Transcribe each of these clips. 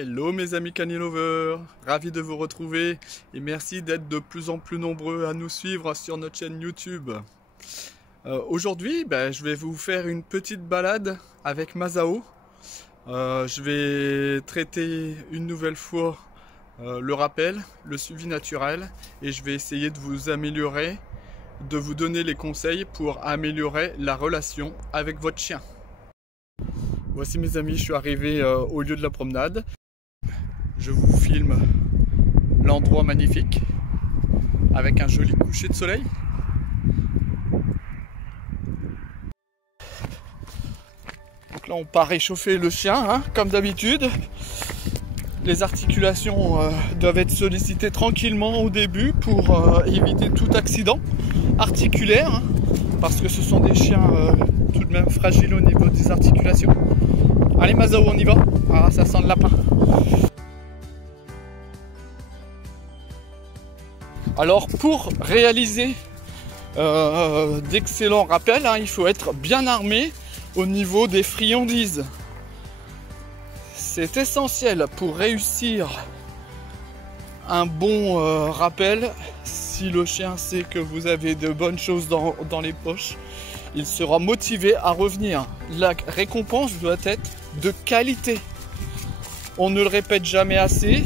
Hello mes amis canilovers, ravi de vous retrouver et merci d'être de plus en plus nombreux à nous suivre sur notre chaîne YouTube. Aujourd'hui, je vais vous faire une petite balade avec Masao. Je vais traiter une nouvelle fois le rappel, le suivi naturel et je vais essayer de vous améliorer, de vous donner les conseils pour améliorer la relation avec votre chien. Voici mes amis, je suis arrivé au lieu de la promenade. Je vous filme l'endroit magnifique avec un joli coucher de soleil. Donc là on part réchauffer le chien hein, comme d'habitude. Les articulations doivent être sollicitées tranquillement au début pour éviter tout accident articulaire hein, parce que ce sont des chiens tout de même fragiles au niveau des articulations. Allez Masao, on y va. Ah, ça sent le lapin. Alors pour réaliser d'excellents rappels, hein, il faut être bien armé au niveau des friandises. C'est essentiel pour réussir un bon rappel. Si le chien sait que vous avez de bonnes choses dans les poches, il sera motivé à revenir. La récompense doit être de qualité. On ne le répète jamais assez,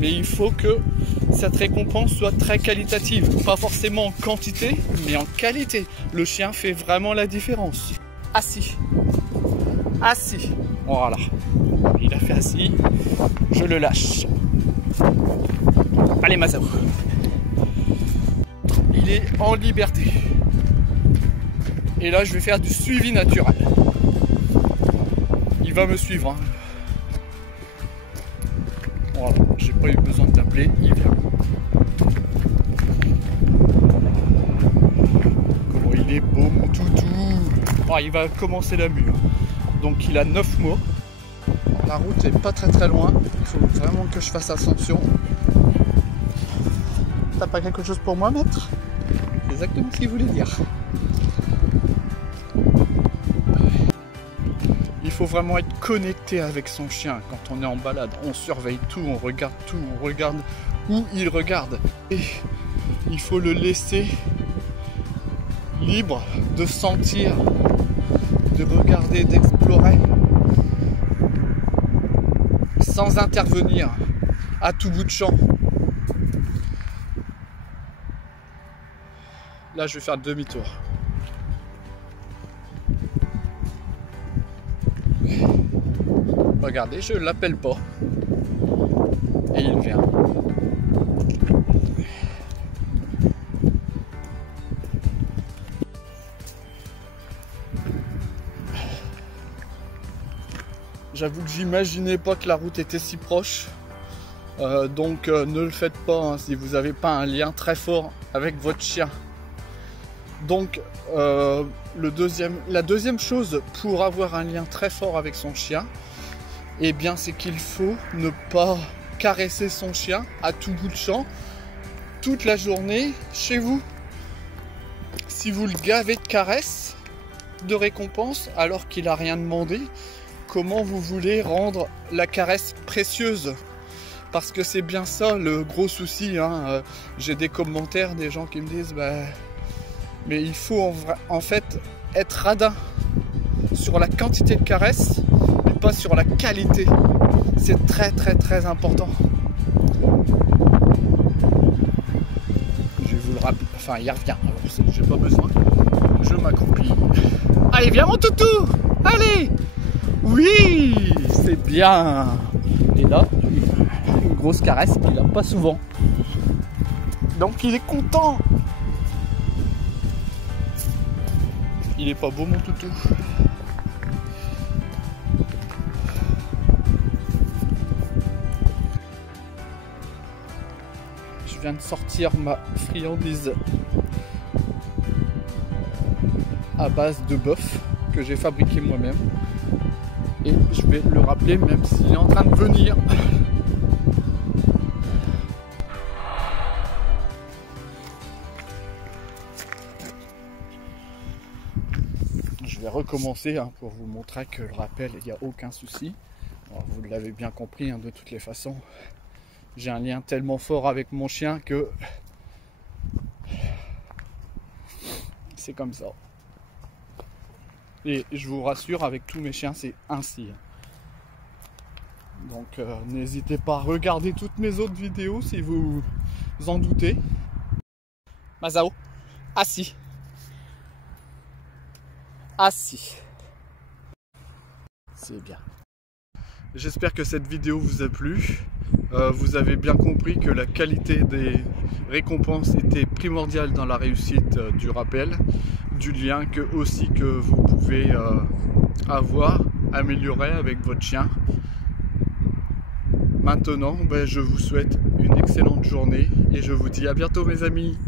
mais il faut que cette récompense soit très qualitative. Pas forcément en quantité, mais en qualité. Le chien fait vraiment la différence. Assis. Assis. Voilà. Il a fait assis. Je le lâche. Allez Masao. Il est en liberté. Et là, je vais faire du suivi naturel. Il va me suivre. Hein. Voilà, j'ai pas eu besoin de t'appeler, il vient. Comment il est beau mon toutou. Oh, il va commencer la mue. Donc il a 9 mois. La route est pas très loin. Il faut vraiment que je fasse attention. T'as pas quelque chose pour moi, maître? C'est exactement ce qu'il voulait dire. Il faut vraiment être connecté avec son chien quand on est en balade. On surveille tout, on regarde où il regarde. Et il faut le laisser libre de sentir, de regarder, d'explorer. Sans intervenir à tout bout de champ. Là, je vais faire demi-tour. Regardez, je ne l'appelle pas. Et il vient. J'avoue que j'imaginais pas que la route était si proche. Donc ne le faites pas hein, si vous n'avez pas un lien très fort avec votre chien. Donc la deuxième chose pour avoir un lien très fort avec son chien, eh bien c'est qu'il faut ne pas caresser son chien à tout bout de champ toute la journée chez vous. Si vous le gavez de caresses, de récompenses alors qu'il n'a rien demandé, comment vous voulez rendre la caresse précieuse? Parce que c'est bien ça le gros souci hein. J'ai des commentaires des gens qui me disent mais il faut en fait être radin sur la quantité de caresses et pas sur la qualité. C'est très important. Je vais vous le rappeler. Enfin, il revient. Alors, j'ai pas besoin. Je m'accroupis. Allez, viens mon toutou. Allez. Oui, c'est bien. Et là, une grosse caresse qu'il n'a pas souvent. Donc, il est content. Il est pas beau mon toutou. Je viens de sortir ma friandise à base de bœuf que j'ai fabriqué moi-même. Et je vais le rappeler même s'il est en train de venir. Je vais recommencer hein, pour vous montrer que le rappel, il n'y a aucun souci. Alors, vous l'avez bien compris, hein, de toutes les façons. J'ai un lien tellement fort avec mon chien que c'est comme ça. Et je vous rassure, avec tous mes chiens, c'est ainsi. Donc n'hésitez pas à regarder toutes mes autres vidéos si vous en doutez. Masao, assis. Assis. C'est bien. J'espère que cette vidéo vous a plu. Vous avez bien compris que la qualité des récompenses était primordiale dans la réussite du rappel, du lien que vous pouvez avoir, améliorer avec votre chien. Maintenant, je vous souhaite une excellente journée et je vous dis à bientôt mes amis.